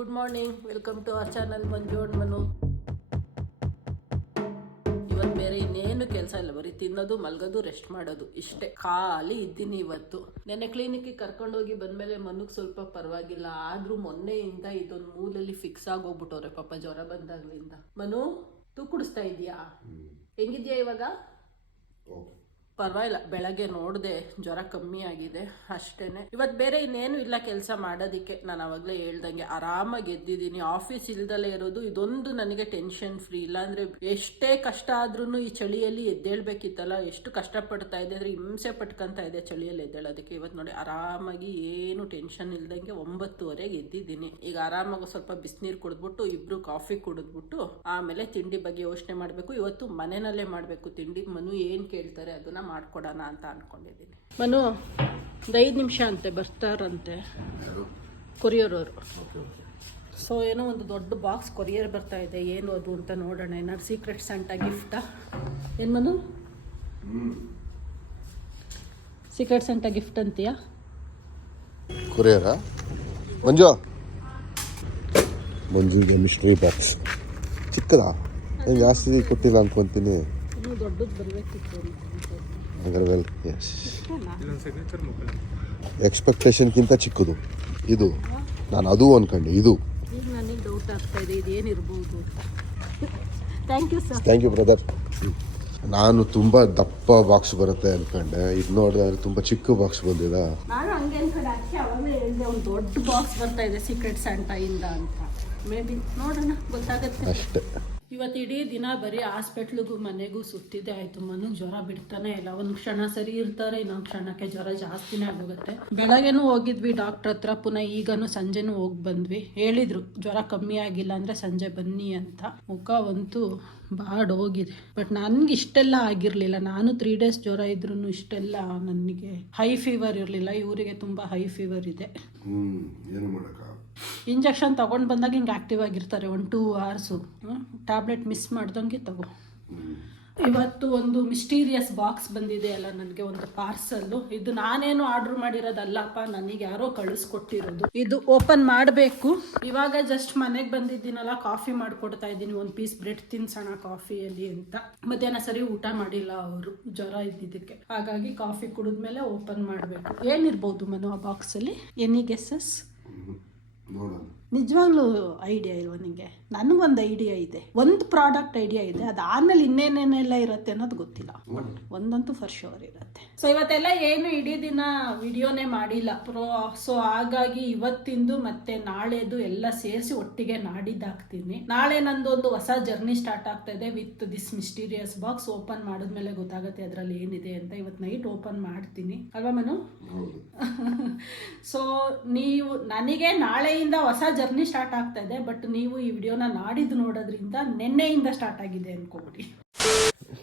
Good morning, welcome to our channel Manju and Manu. ಇವತ್ತು ಬೇರೆ ಇನ್ನೇನು ಕೆಲಸ ಇಲ್ಲ, ಬರೀ ತಿನ್ನೋದು, ಮಲ್ಗೋದು, ರೆಸ್ಟ್ ಮಾಡೋದು, ಇಷ್ಟೇ. ಖಾಲಿ ಇದ್ದೀನಿ ಇವತ್ತು. ನೆನ್ನೆ ಕ್ಲಿನಿಕ್ಗೆ ಕರ್ಕೊಂಡೋಗಿ ಬಂದ್ಮೇಲೆ ಮನುಗೆ ಸ್ವಲ್ಪ ಪರವಾಗಿಲ್ಲ, ಆದ್ರೂ ಮೊನ್ನೆಯಿಂದ ಇದೊಂದು ಮೂಲಲ್ಲಿ ಫಿಕ್ಸ್ ಆಗೋಗ್ಬಿಟ್ಟವ್ರೆ ಪಾಪ, ಜ್ವರ ಬಂದಾಗ್ಲಿಂದ. ಮನು, ತೂ ಕುಡಿಸ್ತಾ ಇದೀಯಾ? ಹೆಂಗಿದ್ಯಾ ಇವಾಗ? ಪರವಾಗಿಲ್ಲ, ಬೆಳಗ್ಗೆ ನೋಡಿದೆ ಜ್ವರ ಕಮ್ಮಿ ಆಗಿದೆ ಅಷ್ಟೇನೆ. ಇವತ್ತು ಬೇರೆ ಇನ್ನೇನು ಇಲ್ಲ ಕೆಲಸ ಮಾಡೋದಕ್ಕೆ. ನಾನು ಅವಾಗಲೇ ಹೇಳ್ದಂಗೆ ಆರಾಮಾಗಿ ಎದ್ದಿದ್ದೀನಿ. ಆಫೀಸ್ ಇಲ್ದಲೇ ಇರೋದು ಇದೊಂದು ನನಗೆ ಟೆನ್ಷನ್ ಫ್ರೀ. ಇಲ್ಲಾಂದರೆ ಎಷ್ಟೇ ಕಷ್ಟ ಆದ್ರೂ ಈ ಚಳಿಯಲ್ಲಿ ಎದ್ದೇಳ್ಬೇಕಿತ್ತಲ್ಲ, ಎಷ್ಟು ಕಷ್ಟಪಡ್ತಾ ಇದೆ ಅಂದರೆ ಹಿಂಸೆ ಪಟ್ಕೊತಾ ಇದೆ ಚಳಿಯಲ್ಲಿ ಎದ್ದೇಳೋದಕ್ಕೆ. ಇವತ್ತು ನೋಡಿ ಆರಾಮಾಗಿ ಏನು ಟೆನ್ಷನ್ ಇಲ್ದಂಗೆ 9:30ಗೆ ಎದ್ದಿದ್ದೀನಿ. ಈಗ ಆರಾಮಾಗಿ ಸ್ವಲ್ಪ ಬಿಸಿನೀರು ಕುಡಿದ್ಬಿಟ್ಟು ಇಬ್ರು ಕಾಫಿ ಕುಡಿದ್ಬಿಟ್ಟು ಆಮೇಲೆ ತಿಂಡಿ ಬಗ್ಗೆ ಯೋಚನೆ ಮಾಡಬೇಕು. ಇವತ್ತು ಮನೆಯಲ್ಲೇ ಮಾಡಬೇಕು ತಿಂಡಿ. ಮನು ಏನು ಕೇಳ್ತಾರೆ ಅದನ್ನ ಮಾಡ್ಕೊಡೋಣ ಅಂತ ಅನ್ಕೊಂಡಿದ್ದೀನಿ. ಮನು, 5 ನಿಮಿಷ ಅಂತೆ ಬರ್ತಾರಂತೆ ಕೊರಿಯರ್ ಅವರು. ಸೊ ಏನೋ ಒಂದು ದೊಡ್ಡ ಬಾಕ್ಸ್ ಕೊರಿಯರ್ ಬರ್ತಾ ಇದೆ. ಏನು ಅದು ಅಂತ ನೋಡೋಣ. ಏನಾದ್ರು ಸೀಕ್ರೆಟ್ ಸಂಟಾ ಗಿಫ್ಟಾ? ಏನು ಮನು, ಸೀಕ್ರೆಟ್ ಸಂಟಾ ಗಿಫ್ಟ್ ಅಂತೀಯಾ? ಕೊರಿಯರಾ? ಮಂಜುಗೆ ಮಿಸ್ಟ್ರಿ ಬಾಕ್ಸ್ ಚಿಕ್ಕದಾ? ಜಾಸ್ತಿ ಕೊಟ್ಟಿಲ್ಲ ಅನ್ಕೊಂತೀನಿ. ದೊಡ್ಡದು ಬರಬೇಕಿತ್ತು. ಎಕ್ಸ್ಪೆಕ್ಟೇಷನ್ಗಿಂತ ಚಿಕ್ಕದು ಇದು. ನಾನು ಅದು ಅನ್ಕೊಂಡೆ. ಇದು ಈಗ ನನಗೆ ಡೌಟ್ ಆಗ್ತಾ ಇದೆ, ಇದೇನಿರ್ಬೋದು ಅಂತ. Thank you sir. Thank you brother. ನಾನು ತುಂಬ ದಪ್ಪ ಬಾಕ್ಸ್ ಬರುತ್ತೆ ಅನ್ಕೊಂಡೆ, ಇದು ನೋಡಿದ್ರೆ ತುಂಬ ಚಿಕ್ಕ ಬಾಕ್ಸ್ ಬಂದಿದೆ. ನಾನು ಹಂಗೆ ಅನ್ಕೊಂಡೆ. ಅವಾಗಲೇ ಹೇಳಿದೆ ಒಂದು ದೊಡ್ಡ ಬಾಕ್ಸ್ ಬರ್ತಾ ಇದೆ ಸೀಕ್ರೆಟ್ ಸ್ಯಾಂಟಾ ಇಂದ ಅಂತ. ಮೇ ಬಿ ನೋಡೋಣ, ಗೊತ್ತಾಗುತ್ತೆ ಅಷ್ಟೇ. ಇವತ್ತು ಇಡೀ ದಿನ ಬರೀ ಹಾಸ್ಪಿಟ್ಲಿಗೂ ಮನೆಗೂ ಸುತ್ತಿದೆ ಆಯಿತು. ಮನುಗೆ ಜ್ವರ ಬಿಡ್ತಾನೆ ಇಲ್ಲ. ಒಂದು ಕ್ಷಣ ಸರಿ ಇರ್ತಾರೆ, ಇನ್ನೊಂದು ಕ್ಷಣಕ್ಕೆ ಜ್ವರ ಜಾಸ್ತಿನೇ ಆಗೋಗುತ್ತೆ. ಬೆಳಗ್ಗೆನೂ ಹೋಗಿದ್ವಿ ಡಾಕ್ಟ್ರ್ ಹತ್ರ, ಪುನಃ ಈಗನೂ ಸಂಜೆನೂ ಹೋಗಿ ಬಂದ್ವಿ. ಹೇಳಿದ್ರು ಜ್ವರ ಕಮ್ಮಿ ಆಗಿಲ್ಲ ಅಂದರೆ ಸಂಜೆ ಬನ್ನಿ ಅಂತ. ಮುಖ ಅಂತೂ ಬಾಡೋಗಿದೆ. ಬಟ್ ನನಗೆ ಇಷ್ಟೆಲ್ಲ ಆಗಿರಲಿಲ್ಲ. ನಾನು 3 days ಜ್ವರ ಇದ್ರೂ ಇಷ್ಟೆಲ್ಲ ನನಗೆ ಹೈ ಫೀವರ್ ಇರಲಿಲ್ಲ. ಇವರಿಗೆ ತುಂಬ ಹೈ ಫೀವರ್ ಇದೆ. ಇಂಜೆಕ್ಷನ್ ತಗೊಂಡು ಬಂದಾಗ ಹಿಂಗೆ ಆಕ್ಟಿವ್ ಆಗಿರ್ತಾರೆ 1-2 hours. ಟ್ಯಾಬ್ಲೆಟ್ ಮಿಸ್ ಮಾಡ್ದಂಗೆ ತಗೋ. ಇವತ್ತು ಒಂದು ಮಿಸ್ಟೀರಿಯಸ್ ಬಾಕ್ಸ್ ಬಂದಿದೆ ಅಲ್ಲ ನನಗೆ, ಒಂದು ಪಾರ್ಸಲ್ಲು. ಇದು ನಾನೇನು ಆರ್ಡ್ರ್ ಮಾಡಿರೋದಲ್ಲಪ್ಪ, ನನಗೆ ಯಾರೋ ಕಳಿಸ್ಕೊಟ್ಟಿರೋದು. ಇದು ಓಪನ್ ಮಾಡಬೇಕು. ಇವಾಗ ಜಸ್ಟ್ ಮನೆಗೆ ಬಂದಿದ್ದೀನಲ್ಲ, ಕಾಫಿ ಮಾಡಿಕೊಡ್ತಾ ಇದ್ದೀನಿ. ಒಂದು ಪೀಸ್ ಬ್ರೆಡ್ ತಿನ್ಸೋಣ ಕಾಫಿಯಲ್ಲಿ ಅಂತ. ಮಧ್ಯಾಹ್ನ ಸರಿ ಊಟ ಮಾಡಿಲ್ಲ ಅವರು, ಜ್ವರ ಇದ್ದಿದ್ದಕ್ಕೆ. ಹಾಗಾಗಿ ಕಾಫಿ ಕುಡಿದ್ಮೇಲೆ ಓಪನ್ ಮಾಡಬೇಕು. ಏನಿರ್ಬೋದು ಮನು ಆ ಬಾಕ್ಸಲ್ಲಿ? Any guesses? ನಿಜವಾಗ್ಲೂ ಐಡಿಯಾ ಇಲ್ವ ನಿಮಗೆ? ನನಗೊಂದು ಐಡಿಯಾ ಇದೆ, ಒಂದು ಪ್ರಾಡಕ್ಟ್ ಐಡಿಯಾ ಇದೆ. ಅದಾದ್ಮೇಲೆ ಇನ್ನೇನೇನೆಲ್ಲ ಇರುತ್ತೆ ಅನ್ನೋದು ಗೊತ್ತಿಲ್ಲ. ಒಂದಂತೂ ಫರ್ ಶೋರ್ ಇರುತ್ತೆ. ಸೊ ಇವತ್ತೆಲ್ಲ ಏನು ಇಡೀ ದಿನ ವಿಡಿಯೋನೇ ಮಾಡಿಲ್ಲ ಸೊ ಹಾಗಾಗಿ ಇವತ್ತಿಂದು ಮತ್ತೆ ನಾಳೆದು ಎಲ್ಲ ಸೇರಿಸಿ ಒಟ್ಟಿಗೆ ನಾಡಿದ್ದಾಗ್ತೀನಿ. ನಾಳೆ ನಂದೊಂದು ಹೊಸ ಜರ್ನಿ ಸ್ಟಾರ್ಟ್ ಆಗ್ತಾ ಇದೆ with this mysterious box. Open ಮಾಡಿದ್ಮೇಲೆ ಗೊತ್ತಾಗುತ್ತೆ ಅದರಲ್ಲಿ ಏನಿದೆ ಅಂತ. ಇವತ್ತು ನೈಟ್ ಓಪನ್ ಮಾಡ್ತೀನಿ ಅಲ್ವಾ ಮನು? ಸೊ ನೀವು, ನನಗೆ ನಾಳೆಯಿಂದ ಹೊಸ ಜರ್ನಿ ಸ್ಟಾರ್ಟ್ ಆಗ್ತಾ ಇದೆ. ಬಟ್ ನೀವು ಈ ವಿಡಿಯೋನ ನಾಡಿದ್ದು ನೋಡೋದ್ರಿಂದ ನೆನ್ನೆಯಿಂದ ಸ್ಟಾರ್ಟ್ ಆಗಿದೆ ಅನ್ಕೋಬಿಡಿ.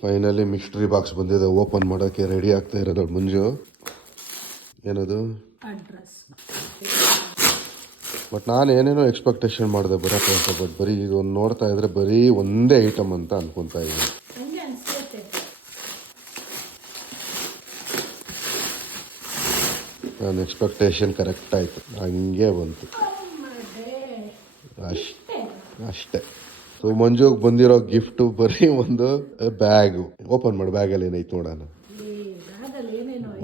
ಫೈನಲಿ ಮಿಸ್ಟ್ರಿ ಬಾಕ್ಸ್ ಬಂದಿದೆ. ಓಪನ್ ಮಾಡೋಕ್ಕೆ ರೆಡಿ ಆಗ್ತಾ ಇರೋದು ಮಂಜು. ಏನದು? ಅಡ್ರೆಸ್. ಬಟ್ ನಾನು ಏನೇನೋ ಎಕ್ಸ್ಪೆಕ್ಟೇಷನ್ ಮಾಡಿದೆ ಬರತ್ತೆ ಅಂತ. ಬಟ್ ಬರೀ ಈಗ ನೋಡ್ತಾ ಇದ್ರೆ ಬರೀ ಒಂದೇ ಐಟಮ್ ಅಂತ ಅನ್ಕೊಂತಾ ಇದ್ದೀನಿ. ನನ್ನ ಎಕ್ಸ್ಪೆಕ್ಟೇಷನ್ ಕರೆಕ್ಟ್ ಆಯಿತು, ಹಂಗೆ ಬಂತು ಅಷ್ಟೇ. ಸೊ ಮಂಜುಗೆ ಬಂದಿರೋ ಗಿಫ್ಟು ಬರೀ ಒಂದು ಬ್ಯಾಗು. ಓಪನ್ ಮಾಡಿ, ಬ್ಯಾಗಲ್ಲಿ ಏನೈತೆ ನೋಡೋಣ.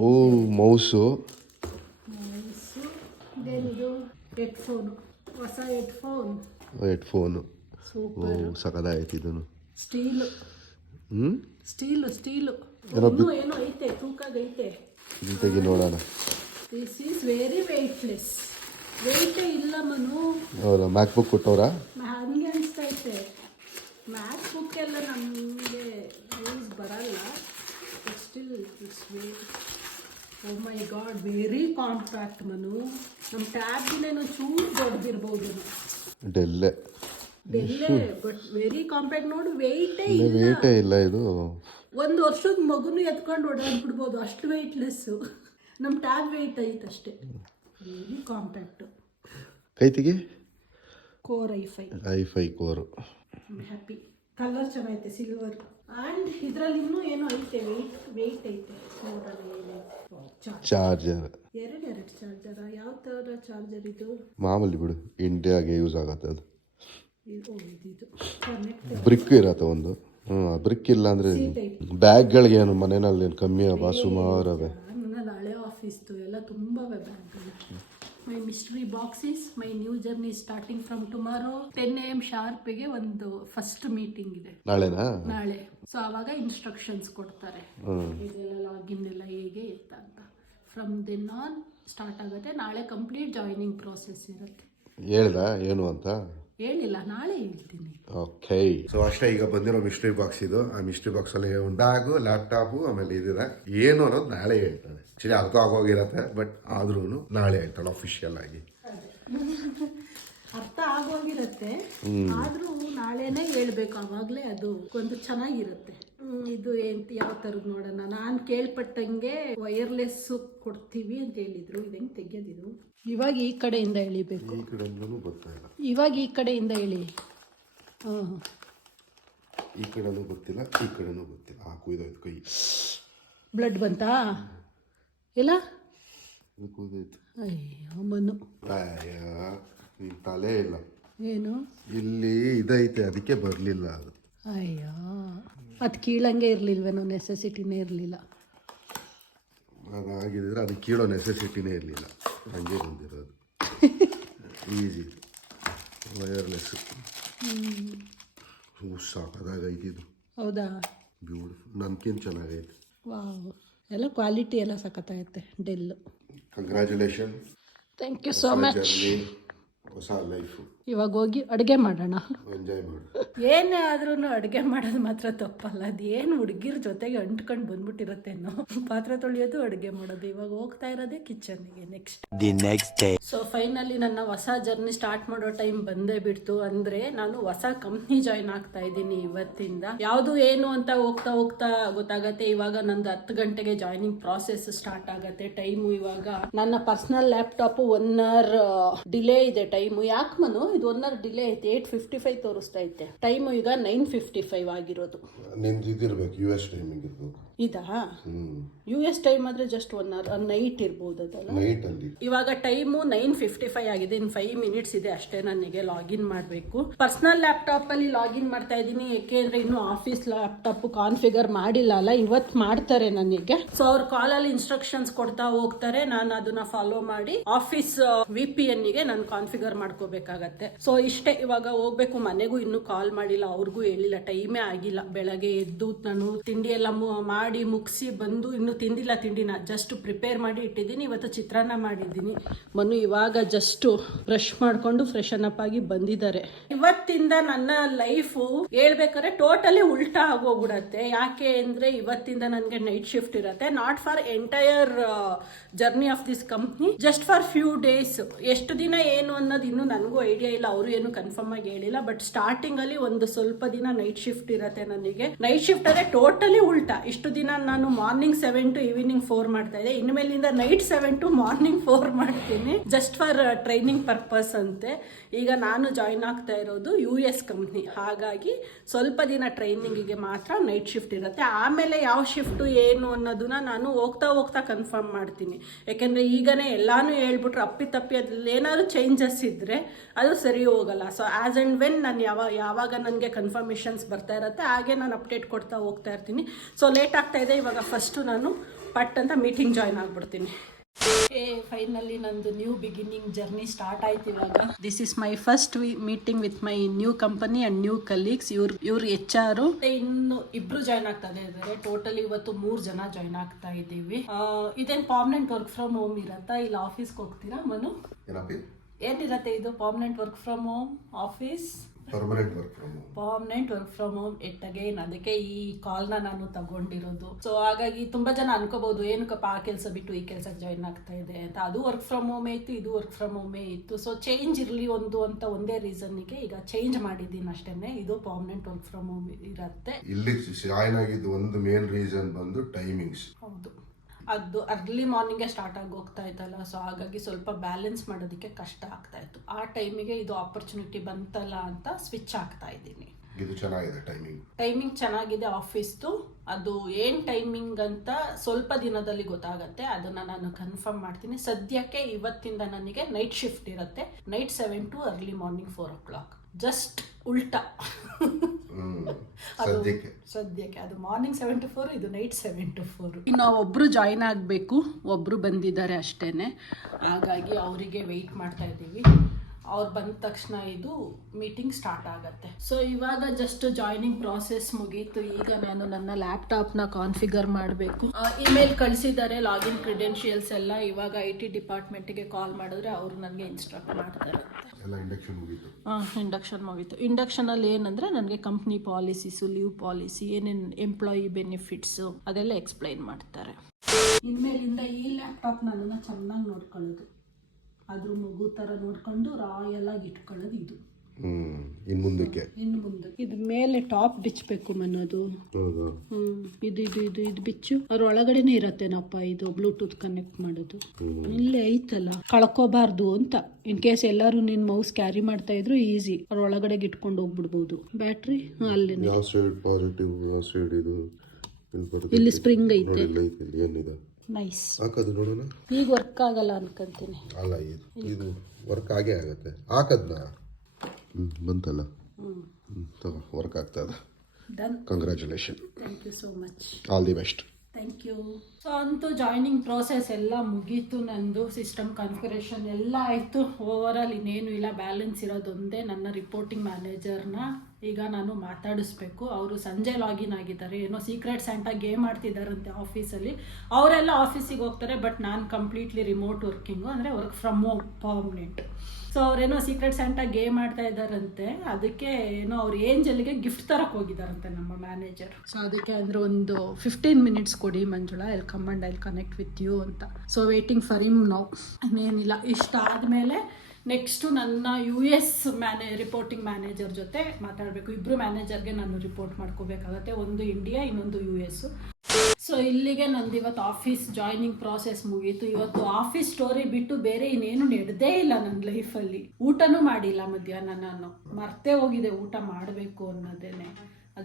ಓ, ಮೌಸು. ಹೆಡ್ಫೋನು. ಓ, ಸಕದಾಯ್ತು ಇದನ್ನು. ಸ್ಟೀಲು. ಏನೋ ಐತೆ, ತೂಕಾಗೈತೆ. ತೆಗಿ ನೋಡೋಣ. This is very weightless. ವೇಟೇ ಇಲ್ಲ ಮನು. ಹೌದಾ? ಮ್ಯಾಕ್ ಬುಕ್ ಕೊಟ್ಟವ್ರಾ? ಹಂಗೆ ಅನಿಸ್ತೈತೆ. ಮ್ಯಾಕ್ ಬುಕ್ ಎಲ್ಲ ನಮಗೆ ಯೂಸ್ ಬರಲ್ಲ. Still it's weight. Oh my God, very compact Manu. ನಮ್ಮ ಟ್ಯಾಬ್ಗಿನೇನೋ ಚೂರು ದೊಡ್ಡದಿರ್ಬೋದು. ಡೆಲ್ಲೇ ಬಟ್ ವೆರಿ ಕಾಂಪ್ಯಾಕ್ಟ್. ನೋಡು, ವೇಟೇ ಇಲ್ಲ. ಇದು 1 ವರ್ಷದ ಮಗುನು ಎತ್ಕೊಂಡು ಓಡಾಡ್ಬಿಡ್ಬೋದು, ಅಷ್ಟು ವೆಯ್ಟ್ಲೆಸ್ಸು. ನಮ್ಮ ಟ್ಯಾಬ್ ವೆಯ್ಟ್ ಐತೆ ಅಷ್ಟೇ. Very compact. ಕೈತಿಗೆ core i5 core. Happy. Colour ಚೆನ್ನಾಗೈತೆ ಸಿಲ್ವರ್. ಆ್ಯಂಡ್ ಇದರಲ್ಲಿ ಇನ್ನೂ ಏನೋ ಐತೆ, ವೆಯ್ಟ್ ಐತೆ ನೋಡೋಣ ಏನೈತೆ. ಚಾರ್ಜರ್ ಎರಡು ಚಾರ್ಜರ. ಯಾವ ಥರ ಚಾರ್ಜರ್ ಇದು? ಮಾಮೂಲಿ ಬಿಡು, ಇಂಡಿಯಾಗೆ ಯೂಸ್ ಆಗತ್ತೆ ಅದು. ಇದು ಕನೆಕ್ಟ್ ಬ್ರಿಕ್ ಇರತ್ತೆ ಒಂದು. ಬ್ರಿಕ್ ಇಲ್ಲ ಅಂದರೆ ಬ್ಯಾಗ್ಗಳಿಗೆ ಏನು ಮನೆಯಲ್ಲಿ ಏನು ಕಮ್ಮಿ ಅವ, ಸುಮಾರು ಅವೆ. ನನ್ನ ಹಳೆ ಆಫೀಸ್ದು ಎಲ್ಲ ತುಂಬ ಬ್ಯಾಗ್ಗಳು. My mystery boxes, my new journey starting from tomorrow 10 AM ಶಾರ್ಪಿಗೆ ಒಂದು ಫಸ್ಟ್ ಮೀಟಿಂಗ್ ಇದೆ ನಾಳೆ. ಸೊ ಆವಾಗ ಇನ್ಸ್ಟ್ರಕ್ಷನ್ಸ್ ಕೊಡ್ತಾರೆ, ಇದೆಲ್ಲ ಲಾಗಿನ್ ಎಲ್ಲ ಹೇಗೆ ಇತ್ತ ಅಂತ. ಫ್ರಮ್ ದೆನ್ ಆನ್ ಸ್ಟಾರ್ಟ್ ಆಗುತ್ತೆ. ನಾಳೆ ಕಂಪ್ಲೀಟ್ ಜಾಯ್ನಿಂಗ್ ಪ್ರೋಸೆಸ್ ಇರುತ್ತೆ. ಹೇಳ್ದ ಏನು ಅಂತ ಹೇಳಿಲ್ಲ, ನಾಳೆ ಹೇಳ್ತೀನಿ. ಓಕೆ. ಸೊ ಅಷ್ಟೇ, ಈಗ ಬಂದಿರೋ ಮಿಸ್ಟ್ರಿ ಬಾಕ್ಸ್ ಇದು. ಆ ಮಿಸ್ಟ್ರಿ ಬಾಕ್ಸ್ ಅಲ್ಲಿ ಒಂದು ಬ್ಯಾಗು, ಲ್ಯಾಪ್ಟಾಪು, ಆಮೇಲೆ ಇದಿದೆ. ಏನು ಅನ್ನೋದು ನಾಳೆ ಹೇಳ್ತಾನೆ. ಆಕ್ಚುಲಿ ಅರ್ಥ ಆಗೋಗಿರತ್ತೆ, ಬಟ್ ಆದ್ರೂ ನಾಳೆ ಹೇಳ್ತಾಳೆ ಅಫಿಷಿಯಲ್ ಆಗಿ. ಅರ್ಥ ಆಗೋಗಿರತ್ತೆ, ಆದ್ರೂ ನಾಳೆನೇ ಹೇಳ್ಬೇಕು. ಅವಾಗ್ಲೇ ಅದು ಒಂದು ಚೆನ್ನಾಗಿರುತ್ತೆ. ಇದು ಯಾವ ಥರದ್ದು ನೋಡೋಣ. ನಾನು ಕೇಳ್ಪಟ್ಟಂಗೆ ವೈರ್ಲೆಸ್ ಕೊಡ್ತೀವಿ ಅಂತ ಹೇಳಿದ್ರು. ಇದು ಹೆಂಗೆ ತೆಗೆಯೋದಿದು? ಇವಾಗ ಈ ಕಡೆಯಿಂದ ಎಳಿಬೇಕು. ಈ ಕಡೆಯಿಂದನೂ ಗೊತ್ತಿಲ್ಲ. ಇವಾಗ ಈ ಕಡೆಯಿಂದ ಎಳಿ. ಈ ಕಡೆನೂ ಗೊತ್ತಿಲ್ಲ, ಈ ಕಡೆನೂ ಗೊತ್ತಿಲ್ಲ. ಕೂದೋಯ್ತು ಕೈ. ಬ್ಲಡ್ ಬಂತಾ? ಇಲ್ಲ ಕೂದೋಯ್ತು. ಅಯ್ಯೋ ಮನು, ತಲೆ ಇಲ್ಲ. ಏನು ಇಲ್ಲಿ ಇದೈತೆ, ಅದಕ್ಕೆ ಬರಲಿಲ್ಲ ಅದು. ಅಯ್ಯೋ, ಅದು ಕೀಳಂಗೆ ಇರಲಿಲ್ವೇನೋ, ನೆಸೆಸಿಟಿನೇ ಇರಲಿಲ್ಲ. ಅದಾಗಿದ್ರೆ ಅದು ಕೀಳೋ ನೆಸೆಸಿಟಿನೇ ಇರಲಿಲ್ಲ, ಹಂಗೆ ಬಂದಿರೋದು. Easy wireless. ಸಾಕಾಗೈತೆ ಇದು. ಹೌದಾ? ಬ್ಯೂಟಿಫುಲ್, ನನ್ಕಿಂತ ಚೆನ್ನಾಗೈತೆ. ವಾವ್, ಎಲ್ಲ ಕ್ವಾಲಿಟಿ ಎಲ್ಲ ಸಖತ್ತಾಗೈತೆ. Dell. Congratulation. Thank you so much. ಹೊಸ ಲೈಫು. ಇವಾಗ ಹೋಗಿ ಅಡುಗೆ ಮಾಡೋಣ, ಎಂಜಾಯ್ ಮಾಡು. ಏನೇ ಆದ್ರೂ ಅಡುಗೆ ಮಾಡೋದು ಮಾತ್ರ ತಪ್ಪಲ್ಲ. ಅದೇನು ಹುಡುಗಿರ ಜೊತೆಗೆ ಅಂಟ್ಕೊಂಡು ಬಂದ್ಬಿಟ್ಟಿರುತ್ತೇನೋ. ಪಾತ್ರೆ ತೊಳೆಯೋದು, ಅಡುಗೆ ಮಾಡೋದು. ಇವಾಗ ಹೋಗ್ತಾ ಇರೋದೇ ಕಿಚನ್ಗೆ. ನೆಕ್ಸ್ಟ್ ಸೊ ಫೈನಲಿ ನನ್ನ ಹೊಸ ಜರ್ನಿ ಸ್ಟಾರ್ಟ್ ಮಾಡೋ ಟೈಮ್ ಬಂದೇ ಬಿಡ್ತು. ಅಂದ್ರೆ ನಾನು ಹೊಸ ಕಂಪ್ನಿ ಜಾಯ್ನ್ ಆಗ್ತಾ ಇದ್ದೀನಿ ಇವತ್ತಿಂದ. ಯಾವುದು ಏನು ಅಂತ ಹೋಗ್ತಾ ಹೋಗ್ತಾ ಗೊತ್ತಾಗತ್ತೆ. ಇವಾಗ ನಂದು 10 ಗಂಟೆಗೆ ಜಾಯ್ನಿಂಗ್ ಪ್ರಾಸೆಸ್ ಸ್ಟಾರ್ಟ್ ಆಗತ್ತೆ. ಟೈಮು ಇವಾಗ ನನ್ನ ಪರ್ಸನಲ್ ಲ್ಯಾಪ್ಟಾಪ್ 1 hour ಡಿಲೇ ಇದೆ. ಟೈಮು ಯಾಕೆ ಮನು? ಇದು 1 hour ಡಿಲೇ ಐತೆ. 8:55 ತೋರಿಸ್ತಾ ಐತೆ. ಟೈಮು ಈಗ 9:55 ಆಗಿರೋದು. ನಿಂದು ಇದಿರ್ಬೇಕು, US ಟೈಮಿಂಗ್ ಇರ್ಬೇಕು. ಇದಾ? US ಟೈಮ್ ಆದ್ರೆ ಜಸ್ಟ್ 1 hour ನೈಟ್ ಇರ್ಬೋದು ಅದಲ್ಲ. ನೈಟ್ ಅಲ್ಲಿ ಇವಾಗ ಟೈಮು 9:55 ಆಗಿದೆ. ಇನ್ 5 minutes ಇದೆ ಅಷ್ಟೇ ನನಗೆ ಲಾಗಿನ್ ಮಾಡಬೇಕು. ಪರ್ಸನಲ್ ಲ್ಯಾಪ್ಟಾಪ್ ಅಲ್ಲಿ ಲಾಗಿನ್ ಮಾಡ್ತಾ ಇದ್ದೀನಿ. ಯಾಕೆಂದ್ರೆ ಇನ್ನು ಆಫೀಸ್ ಲ್ಯಾಪ್ಟಾಪ್ ಕಾನ್ಫಿಗರ್ ಮಾಡಿಲ್ಲ ಅಲ್ಲ, ಇವತ್ತು ಮಾಡ್ತಾರೆ ನನಗೆ. ಸೊ ಅವ್ರ ಕಾಲಲ್ಲಿ ಇನ್ಸ್ಟ್ರಕ್ಷನ್ಸ್ ಕೊಡ್ತಾ ಹೋಗ್ತಾರೆ. ನಾನು ಅದನ್ನ ಫಾಲೋ ಮಾಡಿ ಆಫೀಸ್ VPN ಗೆ ನಾನು ಕಾನ್ಫಿಗರ್ ಮಾಡ್ಕೋಬೇಕಾಗತ್ತೆ. ಸೊ ಇಷ್ಟೇ, ಇವಾಗ ಹೋಗ್ಬೇಕು. ಮನೆಗೂ ಇನ್ನು ಕಾಲ್ ಮಾಡಿಲ್ಲ, ಅವ್ರಿಗೂ ಹೇಳಿಲ್ಲ, ಟೈಮೇ ಆಗಿಲ್ಲ. ಬೆಳಗ್ಗೆ ಎದ್ದು ನಾನು ತಿಂಡಿ ಎಲ್ಲ ಮಾಡಿ ಮುಗಿಸಿ ಬಂದು ಇನ್ನು ತಿಂದಿಲ್ಲ. ತಿಂಡಿನ ಜಸ್ಟ್ ಪ್ರಿಪೇರ್ ಮಾಡಿ ಇಟ್ಟಿದ್ದೀನಿ. ಇವತ್ತು ಚಿತ್ರಾನ್ನ ಮಾಡಿದ್ದೀನಿ. ಮನು ಇವಾಗ ಜಸ್ಟ್ ಬ್ರಷ್ ಮಾಡ್ಕೊಂಡು ಫ್ರೆಶನ್ ಅಪ್ ಆಗಿ ಬಂದಿದ್ದಾರೆ. ಇವತ್ತಿಂದ ನನ್ನ ಲೈಫು ಹೇಳ್ಬೇಕಾದ್ರೆ ಟೋಟಲಿ ಉಲ್ಟಾ ಆಗೋಗ್ಬಿಡತ್ತೆ. ಯಾಕೆ ಅಂದ್ರೆ ಇವತ್ತಿಂದ ನನಗೆ ನೈಟ್ ಶಿಫ್ಟ್ ಇರುತ್ತೆ. Not for entire journey of this company, just for few days. ಎಷ್ಟು ದಿನ ಏನು ಅನ್ನೋದು ಇನ್ನೂ ನನಗೂ ಐಡಿಯಾ ಇಲ್ಲ, ಅವರು ಏನು ಕನ್ಫರ್ಮ್ ಆಗಿ ಹೇಳಿಲ್ಲ. ಬಟ್ ಸ್ಟಾರ್ಟಿಂಗ್ ಅಲ್ಲಿ ಒಂದು ಸ್ವಲ್ಪ ದಿನ ನೈಟ್ ಶಿಫ್ಟ್ ಇರುತ್ತೆ ನನಗೆ. ನೈಟ್ ಶಿಫ್ಟ್ ಅಂದ್ರೆ ಟೋಟಲಿ ಉಲ್ಟಾ. ಇಷ್ಟು ದಿನ ನಾನು ಮಾರ್ನಿಂಗ್ 7 to ಈವ್ನಿಂಗ್ 4 ಮಾಡ್ತಾ ಇದ್ದೆ. ಇನ್ಮೇಲಿಂದ ನೈಟ್ 7 to ಮಾರ್ನಿಂಗ್ 4 ಮಾಡ್ತೀನಿ, ಜಸ್ಟ್ ಫಾರ್ ಟ್ರೈನಿಂಗ್ ಪರ್ಪಸ್ ಅಂತೆ. ಈಗ ನಾನು ಜಾಯ್ನ್ ಆಗ್ತಾ ಇರೋದು US ಕಂಪ್ನಿ, ಹಾಗಾಗಿ ಸ್ವಲ್ಪ ದಿನ ಟ್ರೈನಿಂಗಿಗೆ ಮಾತ್ರ ನೈಟ್ ಶಿಫ್ಟ್ ಇರುತ್ತೆ. ಆಮೇಲೆ ಯಾವ ಶಿಫ್ಟು ಏನು ಅನ್ನೋದನ್ನ ನಾನು ಹೋಗ್ತಾ ಹೋಗ್ತಾ ಕನ್ಫರ್ಮ್ ಮಾಡ್ತೀನಿ. ಯಾಕೆಂದರೆ ಈಗನೇ ಎಲ್ಲಾನು ಹೇಳ್ಬಿಟ್ರೆ ಅಪ್ಪಿತಪ್ಪಿ ಅದ್ರಲ್ಲಿ ಏನಾದ್ರು ಚೇಂಜಸ್ ಇದ್ದರೆ ಅದು ಸರಿ ಹೋಗಲ್ಲ. ಸೊ ಆ್ಯಸ್ ಆ್ಯಂಡ್ ವೆನ್ ನಾನು ಯಾವಾಗ ನನಗೆ ಕನ್ಫರ್ಮೇಷನ್ಸ್ ಬರ್ತಾ ಇರುತ್ತೆ ಹಾಗೆ ನಾನು ಅಪ್ಡೇಟ್ ಕೊಡ್ತಾ ಹೋಗ್ತಾ ಇರ್ತೀನಿ. ಸೊ ಲೇಟ್ ಆಗ್ತಾ ಇದೆ. ಇವಾಗ ಫಸ್ಟು ನಾನು ಪಟ್ ಅಂತ ಮೀಟಿಂಗ್ ಜಾಯ್ನ್ ಆಗ್ಬಿಡ್ತೀನಿ. ಫೈನಲಿ ನಂದು ನ್ಯೂ ಬಿಗಿನಿಂಗ್ ಜರ್ನಿ ಸ್ಟಾರ್ಟ್ ಆಯ್ತು ಇವಾಗ. This is my first meeting with my new company and new colleagues. ಇವ್ರು HR ಇನ್ನು 2 ಜಾಯ್ನ್ ಆಗ್ತಾ ಇದ್ದಾರೆ. ಟೋಟಲ್ ಇವತ್ತು 3 ಜನ ಜಾಯ್ನ್ ಆಗ್ತಾ ಇದ್ದೀವಿ. ಇದೇನು ಪರ್ಮನೆಂಟ್ ವರ್ಕ್ ಫ್ರಮ್ ಹೋಮ್ ಇರತ್ತಾ, ಇಲ್ಲ ಆಫೀಸ್ಗೆ ಹೋಗ್ತೀರಾ ಮನು? ಏನಿರತ್ತೆ ಇದು? Permanent work from home office? Permanent work from home it again. ಅದಕ್ಕೆ ಈ ಕಾಲ್ನ ನಾನು ತಗೊಂಡಿರೋದು. ಸೊ ಹಾಗಾಗಿ ತುಂಬಾ ಜನ ಅನ್ಕೋಬಹುದು, ಏನಕ್ಕಪ್ಪ ಆ ಕೆಲಸ ಬಿಟ್ಟು ಈ ಕೆಲಸಕ್ಕೆ ಜಾಯ್ನ್ ಆಗ್ತಾ ಇದೆ ಅಂತ. ಅದು ವರ್ಕ್ ಫ್ರಮ್ ಹೋಮೇ ಇತ್ತು, ಇದು ವರ್ಕ್ ಫ್ರಮ್ ಹೋಮೇ ಇತ್ತು. ಸೊ ಚೇಂಜ್ ಇರಲಿ ಅಂತ ಒಂದೇ ರೀಸನ್ಗೆ ಈಗ ಚೇಂಜ್ ಮಾಡಿದ್ದೀನಿ ಅಷ್ಟೇನೆ. ಇದು ಪರ್ಮನೆಂಟ್ ವರ್ಕ್ ಫ್ರಮ್ ಹೋಮ್ ಇರತ್ತೆ. ಇಲ್ಲಿ ಜಾಯ್ನ್ ಆಗಿದ್ದು ಒಂದು ಮೇನ್ ರೀಸನ್ ಬಂದು ಟೈಮಿಂಗ್ಸ್. ಹೌದು, ಅದು ಅರ್ಲಿ ಮಾರ್ನಿಂಗೇ ಸ್ಟಾರ್ಟ್ ಆಗಿ ಹೋಗ್ತಾ ಇತ್ತಲ್ಲ. ಸೊ ಹಾಗಾಗಿ ಸ್ವಲ್ಪ ಬ್ಯಾಲೆನ್ಸ್ ಮಾಡೋದಕ್ಕೆ ಕಷ್ಟ ಆಗ್ತಾ ಇತ್ತು. ಆ ಟೈಮಿಗೆ ಇದು ಆಪರ್ಚುನಿಟಿ ಬಂತಲ್ಲ ಅಂತ ಸ್ವಿಚ್ ಆಗ್ತಾ ಇದ್ದೀನಿ. ಇದು ಚೆನ್ನಾಗಿದೆ ಟೈಮಿಂಗ್ ಚೆನ್ನಾಗಿದೆ ಆಫೀಸ್ದು. ಅದು ಏನು ಟೈಮಿಂಗ್ ಅಂತ ಸ್ವಲ್ಪ ದಿನದಲ್ಲಿ ಗೊತ್ತಾಗತ್ತೆ, ಅದನ್ನ ನಾನು ಕನ್ಫರ್ಮ್ ಮಾಡ್ತೀನಿ. ಸದ್ಯಕ್ಕೆ ಇವತ್ತಿಂದ ನನಗೆ ನೈಟ್ ಶಿಫ್ಟ್ ಇರುತ್ತೆ, night 7 to early morning 4 o'clock. Just ಉಲ್ಟಾ. ಸದ್ಯಕ್ಕೆ ಅದು ಮಾರ್ನಿಂಗ್ 7 to 4, ಇದು ನೈಟ್ 7 to 4. ಇನ್ನು ಒಬ್ರು ಜಾಯಿನ್ ಆಗಬೇಕು, ಒಬ್ರು ಬಂದಿದ್ದಾರೆ ಅಷ್ಟೇನೆ, ಹಾಗಾಗಿ ಅವರಿಗೆ ವೆಯ್ಟ್ ಮಾಡ್ತಾ ಇದ್ದೀವಿ. ಅವ್ರು ಬಂದ ತಕ್ಷಣ ಇದು ಮೀಟಿಂಗ್ ಸ್ಟಾರ್ಟ್ ಆಗುತ್ತೆ. ಸೊ ಇವಾಗ ಜಸ್ಟ್ ಜಾಯ್ನಿಂಗ್ ಪ್ರಾಸೆಸ್ ಮುಗೀತು. ಈಗ ನಾನು ನನ್ನ ಲ್ಯಾಪ್ಟಾಪ್ನ ಕಾನ್ಫಿಗರ್ ಮಾಡಬೇಕು. ಇಮೇಲ್ ಕಳಿಸಿದ್ದಾರೆ, ಲಾಗಿನ್ ಕ್ರಿಡೆನ್ಷಿಯಲ್ಸ್ ಎಲ್ಲ. ಇವಾಗ IT ಡಿಪಾರ್ಟ್ಮೆಂಟ್ಗೆ ಕಾಲ್ ಮಾಡಿದ್ರೆ ಅವರು ನನಗೆ ಇನ್ಸ್ಟ್ರಕ್ಟ್ ಮಾಡ್ತಾರೆ. ಇಂಡಕ್ಷನ್ ಮುಗೀತು. ಇಂಡಕ್ಷನಲ್ಲಿ ಏನಂದರೆ ನನಗೆ ಕಂಪ್ನಿ ಪಾಲಿಸೀಸು, ಲೀವ್ ಪಾಲಿಸಿ, ಏನೇನು ಎಂಪ್ಲಾಯಿ ಬೆನಿಫಿಟ್ಸು ಅದೆಲ್ಲ ಎಕ್ಸ್ಪ್ಲೈನ್ ಮಾಡ್ತಾರೆ. ಇನ್ಮೇಲಿಂದ ಈ ಲ್ಯಾಪ್ಟಾಪ್ ನನ್ನನ್ನು ಚೆನ್ನಾಗಿ ನೋಡ್ಕೊಳ್ಳೋದು, ಅದ್ರ ಮಗು ಥರ ನೋಡ್ಕೊಂಡು ರಾಯಲ್ ಆಗಿ ಇಟ್ಕೊಳ್ಳೋದು ಇದು. ಇನ್ನು ಮುಂದಕ್ಕೆ ಇದು ಮೇಲೆ ಟಾಪ್ ಬಿಚ್ಚಬೇಕು ಅನ್ನೋದು. ಇದು ಬಿಚ್ಚು ಅದ್ರ ಒಳಗಡೆನೆ ಇರತ್ತೇನಪ್ಪ. ಇದು ಬ್ಲೂಟೂತ್ ಕನೆಕ್ಟ್ ಮಾಡೋದು ಇಲ್ಲೇ ಐತಲ್ಲ, ಕಳ್ಕೋಬಾರ್ದು ಅಂತ. ಇನ್ ಕೇಸ್ ಎಲ್ಲರೂ ನಿನ್ ಮೌಸ್ ಕ್ಯಾರಿ ಮಾಡ್ತಾ ಇದ್ರು ಈಸಿ, ಅದ್ರ ಒಳಗಡೆ ಇಟ್ಕೊಂಡು ಹೋಗ್ಬಿಡ್ಬೋದು. ಬ್ಯಾಟ್ರಿ ಅಲ್ಲಿ ಇಲ್ಲಿ ಸ್ಪ್ರಿಂಗ್ ಐತೆ. ನೈಸ್. ಹಾಕೋದು ನೋಡೋಣ. ಈಗ ವರ್ಕ್ ಆಗಲ್ಲ ಅನ್ಕೊಂತೀನಿ. ಅಲ್ಲ, ಇದು ವರ್ಕ್ ಆಗೇ ಆಗುತ್ತೆ. ಹಾಕದ್ನ ಬಂತಲ್ಲ, ವರ್ಕ್ ಆಗ್ತದೆ. Done. Congratulation. Thank you so much. All the best. Thank you. So ಅಂತೂ ಜಾಯ್ನಿಂಗ್ ಪ್ರೋಸೆಸ್ ಎಲ್ಲ ಮುಗೀತು. ನಂದು ಸಿಸ್ಟಮ್ ಕಾನ್ಫಿಗರೇಷನ್ ಎಲ್ಲ ಆಯಿತು. ಓವರ್ ಆಲ್ ಇನ್ನೇನು ಇಲ್ಲ, ಬ್ಯಾಲೆನ್ಸ್ ಇರೋದೊಂದೇ ನನ್ನ ರಿಪೋರ್ಟಿಂಗ್ ಮ್ಯಾನೇಜರ್ನ ಈಗ ನಾನು ಮಾತಾಡಿಸ್ಬೇಕು. ಅವರು ಸಂಜೆ ಲಾಗಿನ್ ಆಗಿದ್ದಾರೆ, ಏನೋ ಸೀಕ್ರೆಟ್ ಸ್ಯಾಂಟಾ ಗೇಮ್ ಆಡ್ತಿದ್ದಾರಂತೆ ಆಫೀಸಲ್ಲಿ. ಅವರೆಲ್ಲ ಆಫೀಸಿಗೆ ಹೋಗ್ತಾರೆ, ಬಟ್ ನಾನು ಕಂಪ್ಲೀಟ್ಲಿ ರಿಮೋಟ್ ವರ್ಕಿಂಗು, ಅಂದರೆ work from home permanent. So ಅವರೇನೋ ಸೀಕ್ರೆಟ್ ಸ್ಯಾಂಟಾ ಗೇಮ್ ಆಡ್ತಾ ಇದ್ದಾರಂತೆ, ಅದಕ್ಕೆ ಏನೋ ಅವ್ರು ಏಂಜಲ್ಗೆ ಗಿಫ್ಟ್ ತರಕ್ಕೆ ಹೋಗಿದ್ದಾರಂತೆ ನಮ್ಮ ಮ್ಯಾನೇಜರ್. ಸೊ ಅದಕ್ಕೆ ಅಂದರೆ ಒಂದು 15 minutes ಕೊಡಿ Manjula, I'll come and I'll connect with you ಅಂತ. So waiting for him now. ಇನ್ನೇನಿಲ್ಲ, ಇಷ್ಟ ಆದಮೇಲೆ ನೆಕ್ಸ್ಟು ನನ್ನ US ರಿಪೋರ್ಟಿಂಗ್ ಮ್ಯಾನೇಜರ್ ಜೊತೆ ಮಾತಾಡಬೇಕು. ಇಬ್ಬರು ಮ್ಯಾನೇಜರ್ಗೆ ನಾನು ರಿಪೋರ್ಟ್ ಮಾಡ್ಕೋಬೇಕಾಗತ್ತೆ, ಒಂದು ಇಂಡಿಯಾ, ಇನ್ನೊಂದು US. ಸೊ ಇಲ್ಲಿಗೆ ನಂದು ಇವತ್ತು ಆಫೀಸ್ ಜಾಯ್ನಿಂಗ್ ಪ್ರಾಸೆಸ್ ಮುಗೀತು. ಇವತ್ತು ಆಫೀಸ್ ಸ್ಟೋರಿ ಬಿಟ್ಟು ಬೇರೆ ಇನ್ನೇನು ನಡೆದೇ ಇಲ್ಲ ನನ್ನ ಲೈಫಲ್ಲಿ. ಊಟನೂ ಮಾಡಿಲ್ಲ ಮಧ್ಯಾಹ್ನ, ನಾನು ಮರ್ತೇ ಹೋಗಿದೆ ಊಟ ಮಾಡಬೇಕು ಅನ್ನೋದೇನೆ.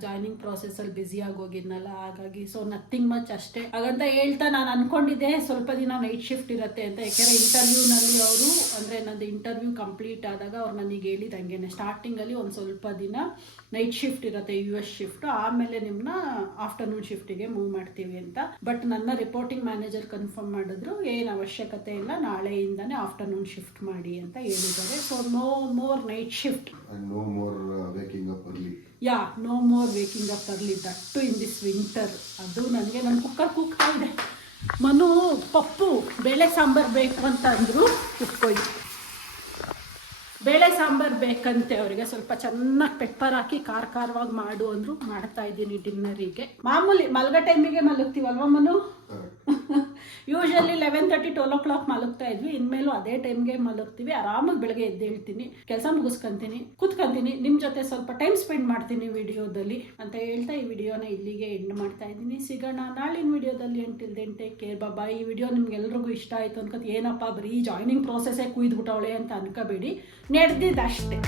ಜಾಯ್ನಿಂಗ್ ಪ್ರಾಸೆಸ್ಸಲ್ಲಿ ಬ್ಯುಸಿಯಾಗಿ ಹೋಗಿದ್ನಲ್ಲ, ಹಾಗಾಗಿ. ಸೊ ನಥಿಂಗ್ ಮಚ್ ಅಷ್ಟೇ. ಹಾಗಂತ ಹೇಳ್ತಾ ನಾನು ಅನ್ಕೊಂಡಿದ್ದೆ ಸ್ವಲ್ಪ ದಿನ ನೈಟ್ ಶಿಫ್ಟ್ ಇರುತ್ತೆ ಅಂತ. ಯಾಕೆಂದರೆ ಇಂಟರ್ವ್ಯೂನಲ್ಲಿ ಅವರು, ಅಂದರೆ ನಂದು ಇಂಟರ್ವ್ಯೂ ಕಂಪ್ಲೀಟ್ ಆದಾಗ ಅವ್ರು ನನಗೆ ಹೇಳಿದ್ದು ಹಂಗೇನೆ, ಸ್ಟಾರ್ಟಿಂಗಲ್ಲಿ ಒಂದು ಸ್ವಲ್ಪ ದಿನ ನೈಟ್ ಶಿಫ್ಟ್ ಇರುತ್ತೆ, US ಶಿಫ್ಟ್, ಆಮೇಲೆ ನಿಮ್ಮನ್ನ ಆಫ್ಟರ್ನೂನ್ ಶಿಫ್ಟಿಗೆ ಮೂವ್ ಮಾಡ್ತೀವಿ ಅಂತ. ಬಟ್ ನನ್ನ ರಿಪೋರ್ಟಿಂಗ್ ಮ್ಯಾನೇಜರ್ ಕನ್ಫರ್ಮ್ ಮಾಡಿದ್ರು, ಏನು ಅವಶ್ಯಕತೆ ಇಲ್ಲ, ನಾಳೆಯಿಂದನೇ ಆಫ್ಟರ್ನೂನ್ ಶಿಫ್ಟ್ ಮಾಡಿ ಅಂತ ಹೇಳಿದ್ದಾರೆ. So no more night shift, no more waking up early. No more waking up early, that in this winter. ಅದು ನನಗೆ ನನ್ನ ಕುಕ್ಕರ್ ಕೂಗ್ತಾ ಇದೆ. ಮನು ಪಪ್ಪು ಬೇಳೆ ಸಾಂಬಾರು ಬೇಕು ಅಂತ ಅಂದರು, ಕುಕ್ಕೊಯ್ತು. ಬೇಳೆ ಸಾಂಬಾರು ಬೇಕಂತೆ ಅವರಿಗೆ, ಸ್ವಲ್ಪ ಚೆನ್ನಾಗಿ ಪೆಪ್ಪರ್ ಹಾಕಿ ಖಾರವಾಗಿ ಮಾಡು ಅಂದರು. ಮಾಡ್ತಾ ಇದ್ದೀನಿ ಡಿನ್ನರಿಗೆ. ಮಾಮೂಲಿ ಮಲ್ಗೋ ಟೈಮಿಗೆ ಮಲಗ್ತೀವಲ್ವ ಮನು? ಯೂಶಲಿ 11:30 12 o'clock ಮಲಗ್ತಾ ಇದ್ವಿ. ಇನ್ಮೇಲೂ ಅದೇ ಟೈಮ್ಗೆ ಮಲಗ್ತೀವಿ. ಆರಾಮಾಗಿ ಬೆಳಗ್ಗೆ ಎದ್ದೇಳ್ತೀನಿ, ಕೆಲಸ ಮುಗಿಸ್ಕೊಂತೀನಿ, ಕೂತ್ಕೊಂತೀನಿ, ನಿಮ್ಮ ಜೊತೆ ಸ್ವಲ್ಪ ಟೈಮ್ ಸ್ಪೆಂಡ್ ಮಾಡ್ತೀನಿ ವಿಡಿಯೋದಲ್ಲಿ ಅಂತ ಹೇಳ್ತಾ ಈ ವಿಡಿಯೋನ ಇಲ್ಲಿಗೆ ಎಂಡ್ ಮಾಡ್ತಾ ಇದ್ದೀನಿ. ಸಿಗೋಣ ನಾಳಿನ ವಿಡಿಯೋದಲ್ಲಿ. ಅಂಟಿಲ್ ದೆನ್ ಟೇಕ್ ಕೇರ್, ಬಾಯ್. ಈ ವಿಡಿಯೋ ನಿಮ್ಗೆಲ್ರಿಗೂ ಇಷ್ಟ ಆಯಿತು ಅನ್ಕೋತ. ಏನಪ್ಪ ಬರೀ ಜಾಯ್ನಿಂಗ್ ಪ್ರೋಸೆಸ್ಸೇ ಕುಯ್ದುಬಿಟ್ಟವಳೆ ಅಂತ ಅನ್ಕೋಬೇಡಿ, ನಡೆದಿದ್ದಷ್ಟೇ.